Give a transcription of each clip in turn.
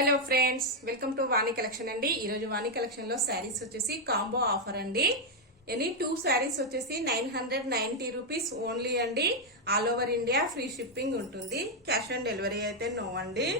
Hello friends, welcome to Vani collection అండి. ఈ రోజు వాణి కలెక్షన్ లో శారీస్ వచ్చేసి కాంబో ఆఫర్ అండి. ఎనీ 2 శారీస్ వచ్చేసి 990 రూపీస్ ఓన్లీ అండి. All over India free shipping ఉంటుంది. క్యాష్ ఆన్ డెలివరీ అయితే నో అండి.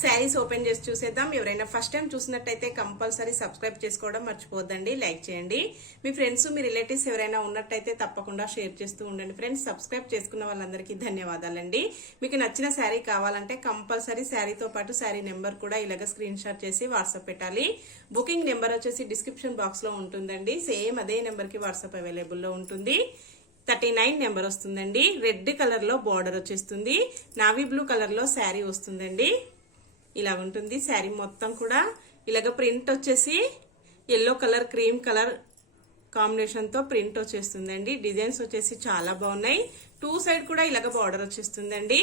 శారీస్ ఓపెన్ చేసి చూసేద్దాం. ఎవరైనా ఫస్ట్ టైం చూసినట్టయితే కంపల్సరీ సబ్స్క్రైబ్ చేసుకోవడం మర్చిపోద్దండి, లైక్ చేయండి. మీ ఫ్రెండ్స్ మీ రిలేటివ్స్ ఎవరైనా ఉన్నట్టయితే తప్పకుండా షేర్ చేస్తూ ఉండండి. ఫ్రెండ్స్, సబ్స్క్రైబ్ చేసుకున్న వాళ్ళందరికీ ధన్యవాదాలండి. మీకు నచ్చిన శారీ కావాలంటే కంపల్సరీ శారీతో పాటు శారీ నెంబర్ కూడా ఇలాగ స్క్రీన్ షాట్ చేసి వాట్సాప్ పెట్టాలి. బుకింగ్ నెంబర్ వచ్చేసి డిస్క్రిప్షన్ బాక్స్ లో ఉంటుందండి. సేమ్ అదే నెంబర్ కి వాట్సాప్ అవైలబుల్ లో ఉంటుంది. 39 నెంబర్ వస్తుందండి. రెడ్ కలర్ లో బార్డర్ వచ్చేస్తుంది. నావీ బ్లూ కలర్ లో శారీ వస్తుందండి. ఇలా ఉంటుంది శారీ మొత్తం కూడా. ఇలాగ ప్రింట్ వచ్చేసి yellow colour cream colour combination తో ప్రింట్ వచ్చేస్తుందండి. డిజైన్స్ వచ్చేసి చాలా బాగున్నాయి. 2 సైడ్ కూడా ఇలాగ బార్డర్ వచ్చేస్తుందండి.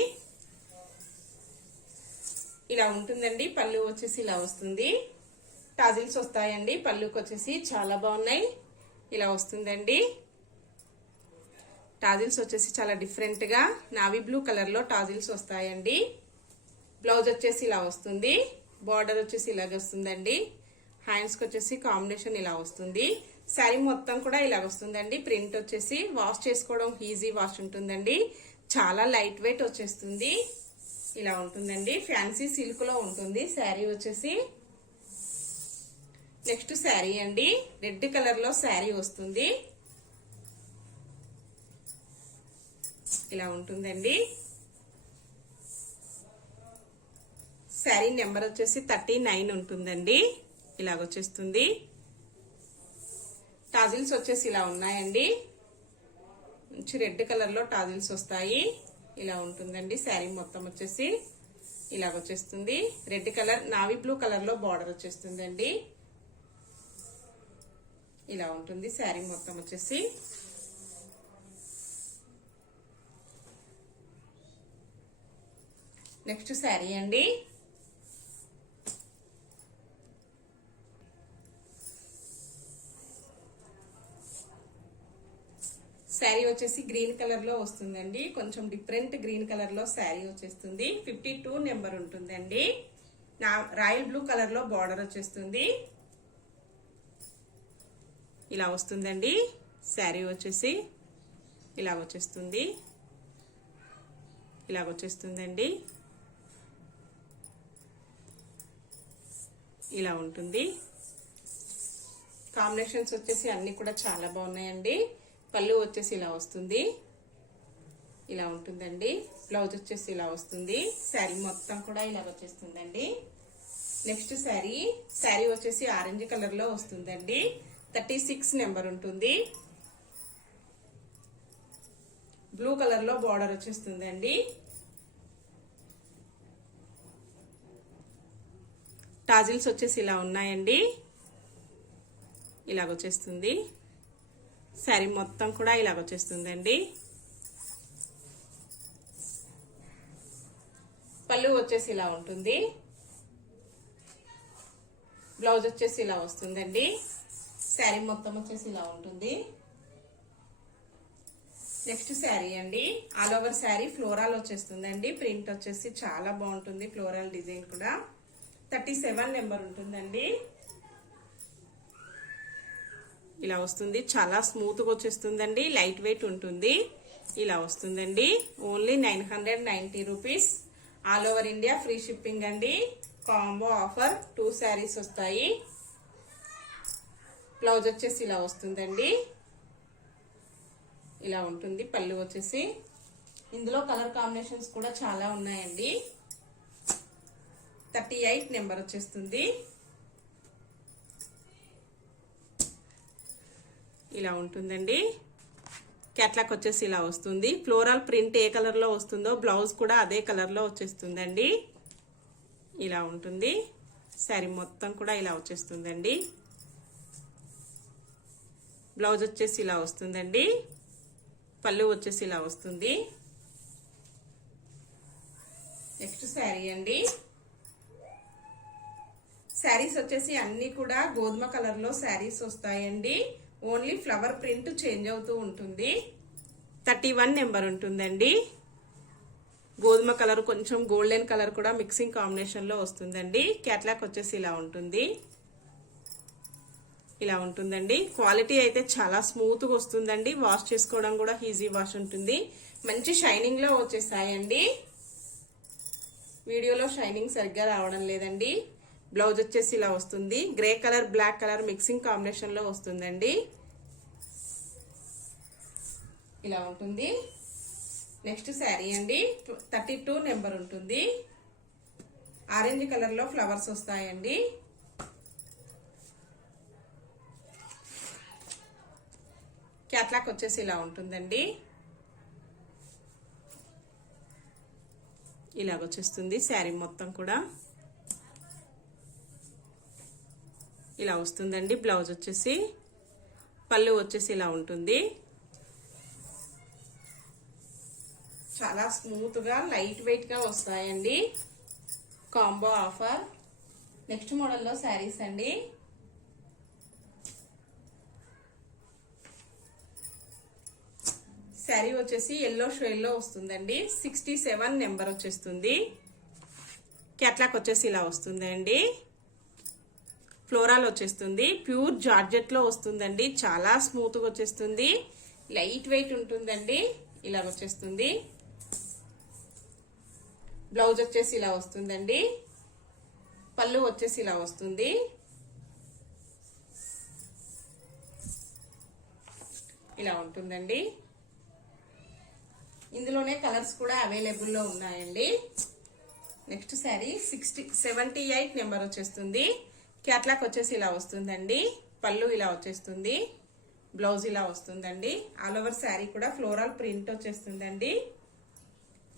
ఇలా ఉంటుందండి. పళ్ళు వచ్చేసి ఇలా వస్తుంది. టాజిల్స్ వస్తాయండి. పళ్ళుకి వచ్చేసి చాలా బాగున్నాయి. ఇలా వస్తుందండి. టాజిల్స్ వచ్చేసి చాలా డిఫరెంట్ గా నావీ బ్లూ కలర్ లో టాజిల్స్ వస్తాయండి. బ్లౌజ్ వచ్చేసి ఇలా వస్తుంది. బార్డర్ వచ్చేసి ఇలాగ వస్తుందండి. హ్యాండ్స్ కి వచ్చేసి కాంబినేషన్ ఇలా వస్తుంది. శారీ మొత్తం కూడా ఇలా వస్తుందండి. ప్రింట్ వచ్చేసి వాష్ చేసుకోవడం ఈజీ వాష్ ఉంటుందండి. చాలా లైట్ వెయిట్ వచ్చేస్తుంది. ఇలా ఉంటుందండి. ఫ్యాన్సీ సిల్క్ లో ఉంటుంది శారీ వచ్చేసి. నెక్స్ట్ శారీ అండి. రెడ్ కలర్ లో శారీ వస్తుంది. ఇలా ఉంటుందండి. శారీ నెంబర్ వచ్చేసి 39 ఉంటుందండి. ఇలాగొచ్చేస్తుంది. టాజిల్స్ వచ్చేసి ఇలా ఉన్నాయండి. మంచి రెడ్ కలర్ లో టాజిల్స్ వస్తాయి. ఇలా ఉంటుందండి. శారీ మొత్తం వచ్చేసి ఇలాగొచ్చేస్తుంది. Red colour navy blue colour లో బార్డర్ వచ్చేస్తుందండి. ఇలా ఉంటుంది శారీ మొత్తం వచ్చేసి. నెక్స్ట్ శారీ అండి. శారీ వచ్చేసి గ్రీన్ కలర్ లో వస్తుందండి. కొంచెం డిఫరెంట్ గ్రీన్ కలర్ లో శారీ వచ్చేస్తుంది. 52 నెంబర్ ఉంటుందండి. రాయల్ బ్లూ కలర్ లో బార్డర్ వచ్చేస్తుంది. ఇలా వస్తుందండి. శారీ వచ్చేసి ఇలాగొచ్చేస్తుంది. ఇలాగొచ్చేస్తుందండి. ఇలా ఉంటుంది. కాంబినేషన్స్ వచ్చేసి అన్ని కూడా చాలా బాగున్నాయండి. పళ్ళు వచ్చేసి ఇలా వస్తుంది. ఇలా ఉంటుందండి. బ్లౌజ్ వచ్చేసి ఇలా వస్తుంది. శారీ మొత్తం కూడా ఇలా వచ్చేస్తుందండి. నెక్స్ట్ శారీ వచ్చేసి ఆరెంజ్ కలర్ లో వస్తుందండి. 36 నెంబర్ ఉంటుంది. బ్లూ కలర్ లో బార్డర్ వచ్చేస్తుందండి. టాజిల్స్ వచ్చేసి ఇలా ఉన్నాయండి. ఇలాగొచ్చేస్తుంది. శారీ మొత్తం కూడా ఇలాగొచ్చేస్తుందండి. పళ్ళు వచ్చేసి ఇలా ఉంటుంది. బ్లౌజ్ వచ్చేసి ఇలా వస్తుందండి. శారీ మొత్తం వచ్చేసి ఇలా ఉంటుంది. నెక్స్ట్ శారీ అండి. ఆల్ ఓవర్ శారీ ఫ్లోరల్ వచ్చేస్తుందండి. ప్రింట్ వచ్చేసి చాలా బాగుంటుంది. ఫ్లోరల్ డిజైన్ కూడా. 37 నెంబర్ ఉంటుందండి. ఇలా వస్తుంది. చాలా స్మూత్ గా వచ్చేస్తుందండి. లైట్ వెయిట్ ఉంటుంది. ఇలా వస్తుందండి. Only 990 rupees. All over India free shipping అండి. కాంబో ఆఫర్ 2 శారీస్ వస్తాయి. బ్లౌజ్ వచ్చేసి ఇలా వస్తుందండి. ఇలా ఉంటుంది. పళ్ళు వచ్చేసి ఇందులో కలర్ కాంబినేషన్స్ కూడా చాలా ఉన్నాయండి. 38 నెంబర్ వచ్చేస్తుంది. ఇలా ఉంటుందండి. క్యాట్లాగ్ వచ్చేసి ఇలా వస్తుంది. ఫ్లోరల్ ప్రింట్ ఏ కలర్ లో వస్తుందో బ్లౌజ్ కూడా అదే కలర్ లో వచ్చేస్తుందండి. ఇలా ఉంటుంది. శారీ మొత్తం కూడా ఇలా వచ్చేస్తుందండి. బ్లౌజ్ వచ్చేసి ఇలా వస్తుందండి. పళ్ళు వచ్చేసి ఇలా వస్తుంది. నెక్స్ట్ శారీ అండి. శారీస్ వచ్చేసి అన్ని కూడా గోధుమ కలర్ లో శారీస్ వస్తాయండి. ఓన్లీ ఫ్లవర్ ప్రింట్ చేంజ్ అవుతూ ఉంటుంది. 31 నెంబర్ ఉంటుందండి. గోధుమ కలర్ కొంచెం గోల్డెన్ కలర్ కూడా మిక్సింగ్ కాంబినేషన్ లో వస్తుందండి. క్యాట్లాగ్ వచ్చేసి ఇలా ఉంటుంది. ఇలా ఉంటుందండి. క్వాలిటీ అయితే చాలా స్మూత్ గా వస్తుందండి. వాష్ చేసుకోవడం కూడా ఈజీ వాష్ ఉంటుంది. మంచి షైనింగ్ లో వచ్చేస్తాయండి. వీడియోలో షైనింగ్ సరిగ్గా రావడం లేదండి. బ్లౌజ్ వచ్చేసి ఇలా వస్తుంది. Grey colour black colour mixing combination లో వస్తుందండి. ఇలా ఉంటుంది. నెక్స్ట్ శారీ అండి 32 నెంబర్ ఉంటుంది. ఆరెంజ్ కలర్ లో ఫ్లవర్స్ వస్తాయండి. క్యాట్లాగ్ వచ్చేసి ఇలా ఉంటుందండి. ఇలాగొచ్చేస్తుంది శారీ మొత్తం కూడా. ఇలా వస్తుందండి. బ్లౌజ్ వచ్చేసి పళ్ళు వచ్చేసి ఇలా ఉంటుంది. చాలా స్మూత్ గా లైట్ వెయిట్ గా వస్తాయండి. Combo offer. నెక్స్ట్ మోడల్లో శారీస్ అండి. శారీ వచ్చేసి ఎల్లో షేడ్ లో వస్తుందండి. 67 నెంబర్ వచ్చేస్తుంది. క్యాట్లాగ్ వచ్చేసి ఇలా వస్తుందండి. ఫ్లోరల్ వచ్చేస్తుంది. ప్యూర్ జార్జెట్ లో వస్తుందండి. చాలా స్మూత్ గా వచ్చేస్తుంది. లైట్ వెయిట్ ఉంటుందండి. ఇలా వచ్చేస్తుంది. బ్లౌజ్ వచ్చేసి ఇలా వస్తుందండి. పళ్ళు వచ్చేసి ఇలా వస్తుంది. ఇలా ఉంటుందండి. ఇందులోనే కలర్స్ కూడా అవైలబుల్ లో ఉన్నాయండి. నెక్స్ట్ శారీ 78 నెంబర్ వచ్చేస్తుంది. క్యాట్లాగ్ వచ్చేసి ఇలా వస్తుందండి. పళ్ళు ఇలా వచ్చేస్తుంది. బ్లౌజ్ ఇలా వస్తుందండి. ఆల్ ఓవర్ శారీ కూడా ఫ్లోరల్ ప్రింట్ వచ్చేస్తుందండి.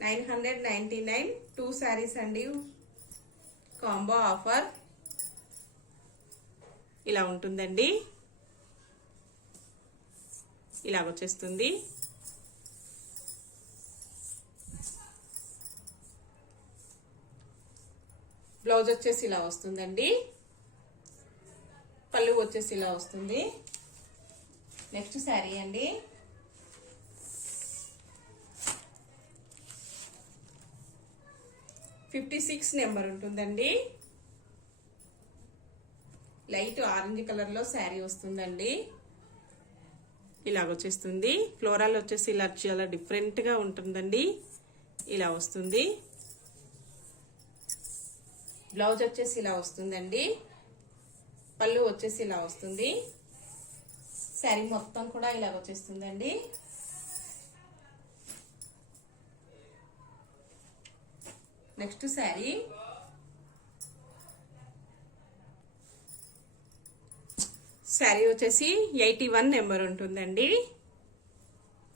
999 2 శారీస్ అండి. Combo offer. ఇలా ఉంటుందండి. ఇలాగొచ్చేస్తుంది. బ్లౌజ్ వచ్చేసి ఇలా వస్తుందండి. పళ్ళు వచ్చేసి ఇలా వస్తుంది. నెక్స్ట్ శారీ అండి. $56 నెంబర్ ఉంటుందండి. లైట్ ఆరెంజ్ కలర్ లో శారీ వస్తుందండి. ఇలాగొచ్చేస్తుంది. ఫ్లోరల్ వచ్చేసి ఇలా చాలా డిఫరెంట్ గా ఉంటుందండి. ఇలా వస్తుంది. బ్లౌజ్ వచ్చేసి ఇలా వస్తుందండి. పళ్ళు వచ్చేసి ఇలా వస్తుంది. శారీ మొత్తం కూడా ఇలా వచ్చేస్తుందండి. నెక్స్ట్ శారీ వచ్చేసి 81 నెంబర్ ఉంటుందండి.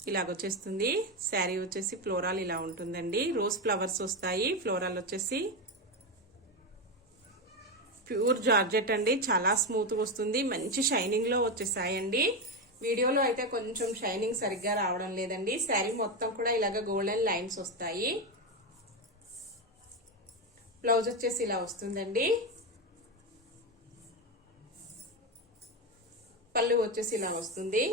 ఇలాగొచ్చేస్తుంది. శారీ వచ్చేసి ఫ్లోరల్ ఇలా ఉంటుందండి. రోజ్ ఫ్లవర్స్ వస్తాయి. ఫ్లోరల్ వచ్చేసి ప్యూర్ జార్జెట్ అండి. చాలా స్మూత్ గా వస్తుంది. మంచి షైనింగ్ లో వచ్చేసాయండి. వీడియోలో అయితే కొంచెం షైనింగ్ సరిగ్గా రావడం లేదండి. శారీ మొత్తం కూడా ఇలాగ గోల్డెన్ లైన్స్ వస్తాయి. బ్లౌజ్ వచ్చేసి ఇలా వస్తుందండి. పళ్ళు వచ్చేసి ఇలా వస్తుంది.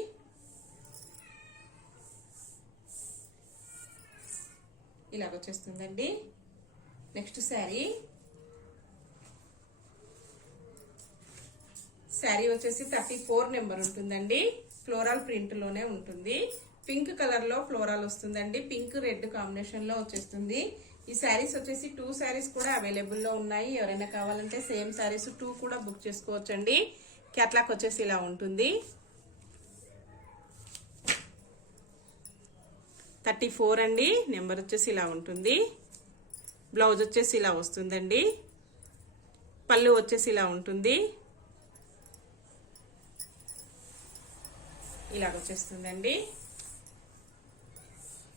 ఇలాగొచ్చేస్తుందండి. నెక్స్ట్ శారీ వచ్చేసి 34 నెంబర్ ఉంటుందండి. ఫ్లోరల్ ప్రింట్ లోనే ఉంటుంది. పింక్ కలర్ లో ఫ్లోరల్ వస్తుందండి. పింక్ రెడ్ కాంబినేషన్ లో వచ్చేస్తుంది. ఈ శారీస్ వచ్చేసి 2 శారీస్ కూడా అవైలబుల్ లో ఉన్నాయి. ఎవరైనా కావాలంటే సేమ్ శారీస్ 2 కూడా బుక్ చేసుకోవచ్చండి. క్యాట్లాగ్ వచ్చేసి ఇలా ఉంటుంది. 34 అండి. నెంబర్ వచ్చేసి ఇలా ఉంటుంది. బ్లౌజ్ వచ్చేసి ఇలా వస్తుందండి. పళ్ళు వచ్చేసి ఇలా ఉంటుంది. ఇలాగొచ్చేస్తుందండి.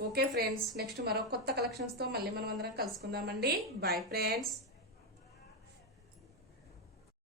ఓకే ఫ్రెండ్స్, నెక్స్ట్ మరో కొత్త కలెక్షన్స్ తో మళ్ళీ మనం అందరం కలుసుకుందామండి. Bye friends.